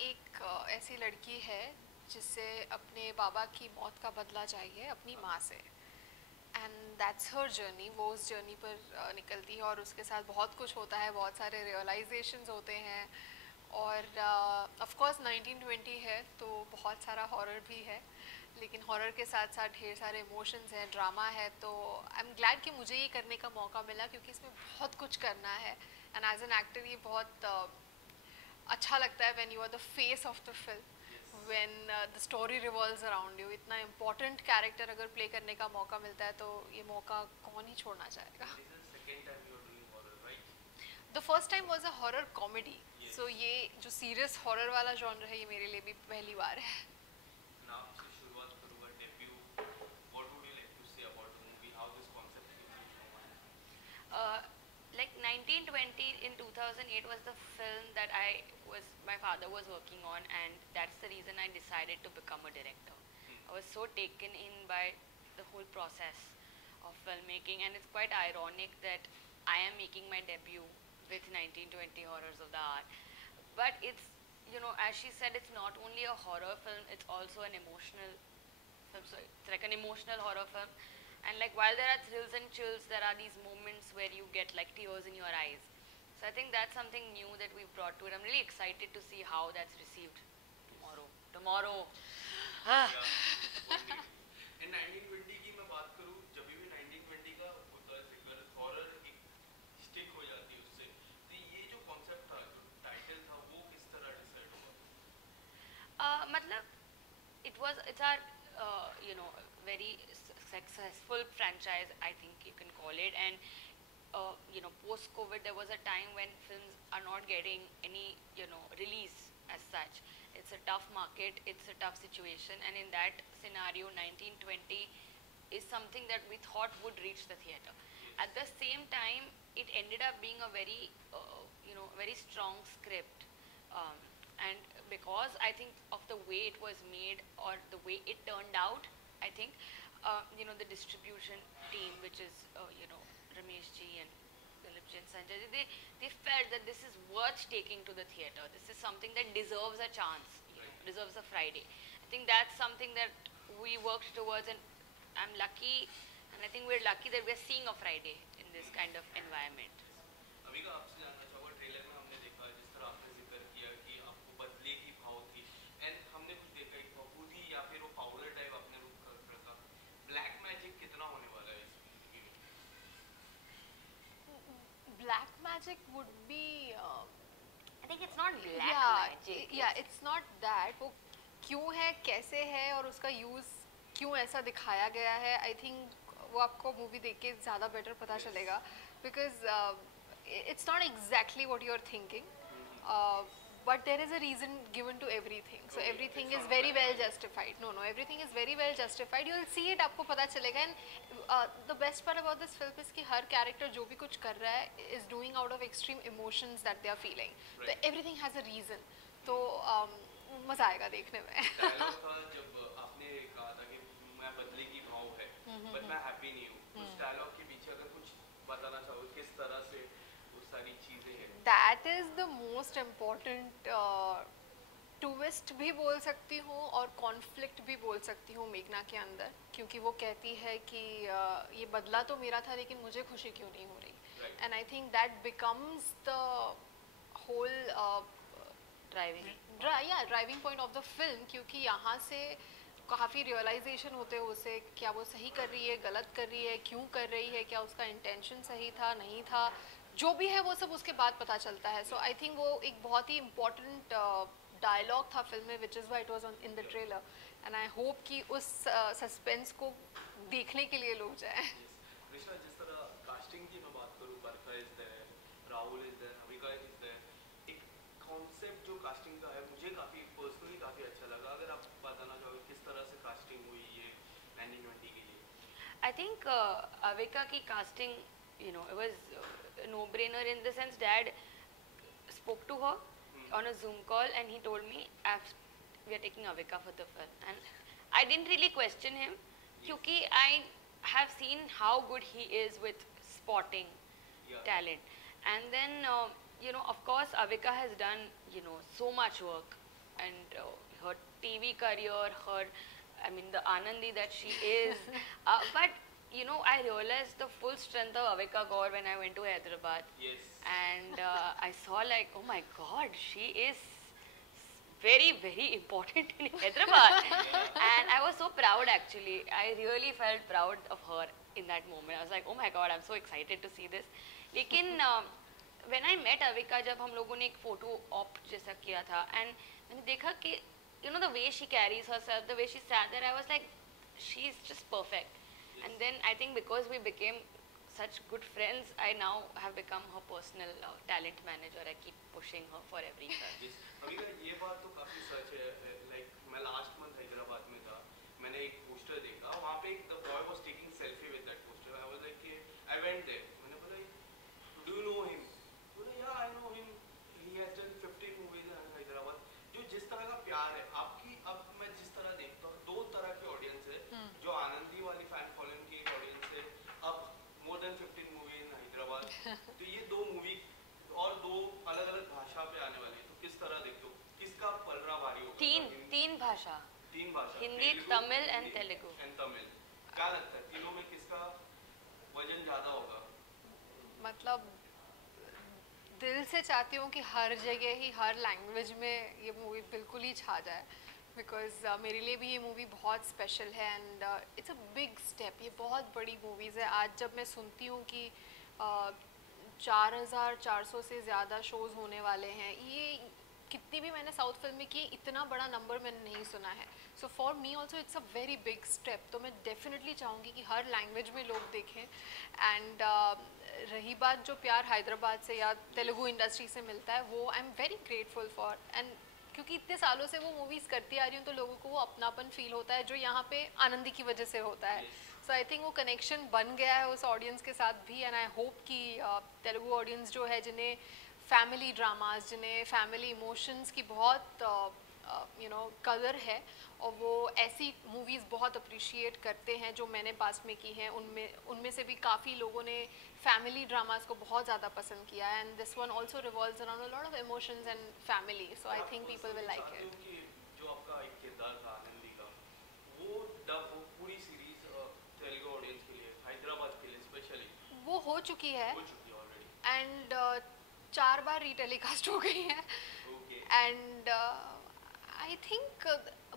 एक ऐसी लड़की है जिसे अपने बाबा की मौत का बदला चाहिए अपनी माँ से। And that's her journey. वो उस जर्नी पर निकलती है और उसके साथ बहुत कुछ होता है, बहुत सारे रियलाइजेशंस होते हैं। और ऑफ कोर्स 1920 है तो बहुत सारा हॉरर भी है, लेकिन हॉरर के साथ साथ ढेर सारे इमोशंस हैं, ड्रामा है। तो आई एम ग्लैड कि मुझे ये करने का मौका मिला, क्योंकि इसमें बहुत कुछ करना है। एंड एज एन एक्टर ये बहुत अच्छा लगता है when you are the face of the film, when the story revolves around you. इतना इम्पोर्टेंट कैरेक्टर अगर प्ले करने का मौका मिलता है तो ये मौका कौन ही छोड़ना चाहेगा। The first time was a horror comedy, so ये जो सीरियस हॉरर वाला जॉनर है ये मेरे लिए भी पहली बार है। Uh, like 1920 in 2008 was the film that my father was working on, and that's the reason I decided to become a director. I was so taken in by the whole process of filmmaking, and it's quite ironic that I am making my debut with 1920 Horrors of the Art. But it's, as she said, it's not only a horror film, it's also an emotional film. So it's like an emotional horror film. And like while there are thrills and chills, there are these moments where you get like tears in your eyes. So I think that's something new that we've brought to it. I'm really excited to see how that's received tomorrow. Yeah, in 1920 की मैं बात करूँ, जब भी 1920 का होता है जिक्र, हॉरर एक स्टिक हो जाती है उससे। तो ये जो कॉन्सेप्ट था, जो टाइटल था, वो किस तरह डिसाइड हुआ? मतलब it's our very successful franchise, I think you can call it. And post COVID there was a time when films are not getting any release as such. It's a tough market, it's a tough situation, and in that scenario 1920 is something that we thought would reach the theater. At the same time, it ended up being a very very strong script. And because I think of the way it was made or the way it turned out, I think the distribution team, which is Ramesh ji and Dilip ji and Sanjay ji, they felt that this is worth taking to the theater. This is something that deserves a chance, deserves a Friday. I think that's something that we worked towards, and I'm lucky, and I think we're lucky that we're seeing a Friday in this kind of environment. अभी का आपसे जानना चाहूँगा, ट्रेलर में हमने देखा जिस तरह आपने जिक्र किया कि आपको बदले की भाव थी, एंड हमने कुछ देखा एक बबूदी या फिर वो पाउडर टाइप आपने रूप कर रखा। ब्लैक मैजिक कितना होने वाला है इस मूवी में? Black magic would be I think it's not black magic. It's not that. वो क्यों है, कैसे है और उसका यूज़ क्यों ऐसा दिखाया गया है, आई थिंक वो आपको मूवी देख के ज़्यादा बेटर पता चलेगा। Because it's not exactly what you are thinking, but there is a reason given to everything, so everything is very well justified. No, everything is very well justified. You will see it, आपको पता चलेगा। And the best part about this film is कि हर character जो भी कुछ कर रहा है is doing out of extreme emotions that they are feeling. तो everything has a reason. तो मज़ा आएगा देखने में। डायलॉग था जब आपने कहा था कि मैं बदले की भाव है, बट मैं हैप्पी नहीं हूँ। उस डायलॉग के पीछे अगर कुछ बताना चाहो, किस तरह से वो सारी चीजें हैं? That is the most important twist भी बोल सकती हूँ और कॉन्फ्लिक्ट भी बोल सकती हूँ मेघना के अंदर, क्योंकि वो कहती है कि ये बदला तो मेरा था लेकिन मुझे खुशी क्यों नहीं हो रही। And I think that becomes the whole driving point of the film, क्योंकि यहाँ से काफ़ी रियलाइजेशन होते हैं उसे, क्या वो सही कर रही है, गलत कर रही है, क्यों कर रही है, क्या उसका इंटेंशन सही था नहीं था, जो भी है वो सब उसके बाद पता चलता है। सो आई थिंक वो एक बहुत ही इम्पॉर्टेंट डायलॉग था फिल्म में, which is why it was in the trailer. And I hope कि उस सस्पेंस को देखने के लिए लोग जाए। कृष्णा, जिस तरह कास्टिंग की मैं बात करूँ, Barkha is there, Rahul is there, Avika is there, एक कॉन्सेप्ट जो कास्टिंग का है मुझे काफ़ी पर्सनली काफ़ी अच्छा लगा। अगर आप बताना चाहोगे किस तरह से कास्टिंग हुई ये 1920 के लिए? I think Avika ki casting, it was a no-brainer in the sense Dad spoke to her on a Zoom call and he told me, we are taking Avika for the film. And I didn't really question him, because I have seen how good he is with spotting talent. And then, of course, Avika has done, so much work and her TV career, I mean the Anandi that she is. But you know, I realized the full strength of Avika Gaur when I went to Hyderabad. Yes. And I saw like, oh my God, she is very, very important in Hyderabad. And I was so proud actually. I really felt proud of her in that moment. I was like, oh my God, I'm so excited to see this. लेकिन when I met Avika, जब हम लोगों ने एक photo op जैसा किया था, and मैंने देखा कि you know the way she carries herself, the way she sat there, I was like, she's just perfect. Yes. And then I think because we became such good friends, I now have become her personal talent manager. I keep pushing her for every film. Yes. अभी का ये बात तो काफी सच है. Like मैं last month Hyderabad में था. मैंने एक पोस्टर देखा. वहाँ पे the boy was taking selfie with that poster. I was like, I went there. मैंने बोला, do you know him? बोला, yeah, I know him. He has done 15 movies in Hyderabad. जो जिस तरह का प्यार है आपकी, अब मैं जिस तरह देखता हूँ, दो तरह की ऑडियंस है. जो आनंदी वाली फैन फॉलोइंग की एक ऑडियंस है. अब more than 15 मूवी इन हैदराबाद. तो ये दो मूवी और दो अलग अलग भाषा पे आने वाली है. तो किस तरह देखते हो, किसका पलड़ा भारी होगा? तीन भाषा, हिंदी, तमिल एंड तेलुगु. क्या लगता है तीनों में किसका वजन ज्यादा होगा? मतलब दिल से चाहती हूँ कि हर जगह ही हर लैंग्वेज में ये मूवी बिल्कुल ही छा जाए, बिकॉज मेरे लिए भी ये मूवी बहुत स्पेशल है and it's a big step. ये बहुत बड़ी मूवीज़ है. आज जब मैं सुनती हूँ कि 4400 से ज़्यादा शोज़ होने वाले हैं, ये कितनी भी मैंने साउथ फिल्म में की, इतना बड़ा नंबर मैंने नहीं सुना है. So for me also it's a very big step. तो मैं डेफिनेटली चाहूँगी कि हर लैंग्वेज में लोग देखें. एंड रही बात जो प्यार हैदराबाद से या तेलुगु इंडस्ट्री से मिलता है, वो I am very grateful for. And क्योंकि इतने सालों से वो मूवीज़ करती आ रही हूँ, तो लोगों को वो अपनापन फील होता है जो यहाँ पे आनंदी की वजह से होता है. सो आई थिंक वो कनेक्शन बन गया है उस ऑडियंस के साथ भी. एंड आई होप कि तेलुगु ऑडियंस जो है, जिन्हें फैमिली ड्रामास, जिन्हें फैमिली इमोशंस की बहुत कदर है, और वो ऐसी मूवीज़ बहुत अप्रिशिएट करते हैं जो मैंने पास में की हैं, उनमें से भी काफ़ी लोगों ने फैमिली ड्रामास को बहुत ज़्यादा पसंद किया है. And this one also revolves around a lot of emotions and family. So I think people will like it. जो आपका एक किरदार था आनंदी का, वो डब वो पूरी सीरीज तेलुगु ऑडियंस के लिए, हैदराबाद के लिए स्पेशली वो हो चुकी है ऑलरेडी. एंड 4 बार रीटेलीकास्ट हो गई है. एंड आई थिंक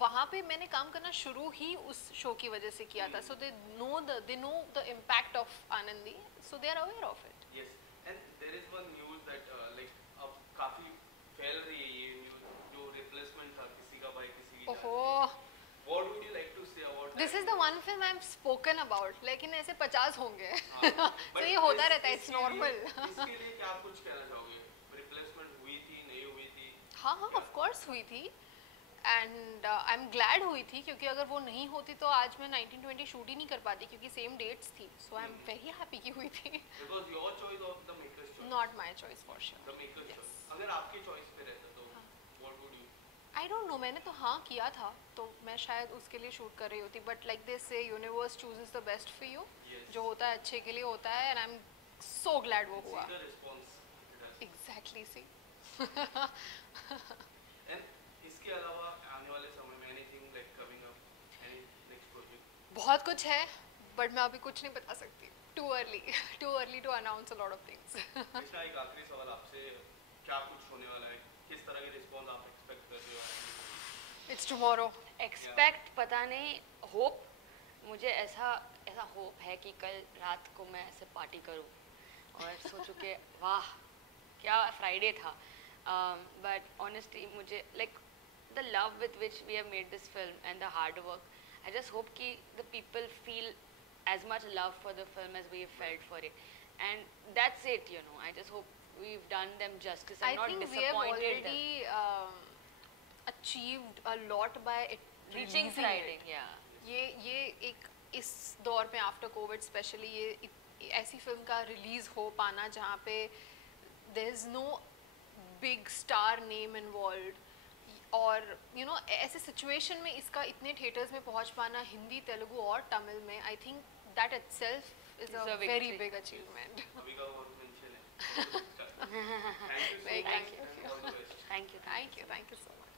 वहाँ पे मैंने काम करना शुरू ही उस शो की वजह से किया था. So they know the impact of Anandi, so they are aware of it. Yes. And there is one news that like अब काफी फैल रही है ये न्यूज़, जो रिप्लेसमेंट था किसी का भाई किसी की. ओहो, what would you like to say about this is the one film I am spoken about. लेकिन ऐसे 50 होंगे. तो ये होता रहता है, इट्स नॉर्मल. इसके लिए क्या कुछ कहना चाहोगे? रिप्लेसमेंट हुई थी, नहीं हुई थी? हाँ, ऑफ कोर्स हुई थी. एंड आई एम ग्लैड हुई थी, क्योंकि अगर वो नहीं होती तो आज मैं 1920 शूट ही नहीं कर पाती, क्योंकि सेम डेट्स थी. सो आई एम वेरी हैप्पी कि हुई थी. Because your choice of the makers choice, not my choice for sure. The makers choice. अगर आपकी चॉइस पे रहता तो what would you? I don't know. मैंने तो हाँ किया था, तो मैं शायद उसके लिए शूट कर रही होती. बट लाइक दिस से universe chooses the best for you. जो होता है अच्छे के लिए होता है. And I am so glad वो हुआ. एग्जैक्टली सी. एंड इसके अलावा आने वाले समय में anything like coming up, any next project? बहुत कुछ है, बट मैं अभी कुछ नहीं बता सकती. Too early to announce a lot of things. Krishna, एक आखिरी सवाल आपसे, क्या कुछ होने वाला है? किस तरह की रिस्पांस आप एक्सपेक्ट कर रहे हो? It's tomorrow. एक्सपेक्ट पता नहीं, होप, मुझे ऐसा होप है कि कल रात को मैं ऐसे पार्टी करूं और सोचूं कि वाह क्या फ्राइडे था. बट ऑनेस्टली मुझे like the love with which we have made this film and the hard work, I just hope कि the people feel as much love for the film as we have felt for it, and that's it, you know. I just hope we've done them justice and not disappointed them. I think we have already achieved a lot by reaching Friday. Yeah. ये एक इस दौर में after Covid specially ये ऐसी फिल्म का रिलीज हो पाना जहाँ पे there is no big star name involve, और यू नो ऐसे सिचुएशन में इसका इतने थिएटर्स में पहुँच पाना, हिंदी, तेलुगु और तमिल में, आई think that itself is a very big achievement. Thank you so much. Thank you. Thank you so much.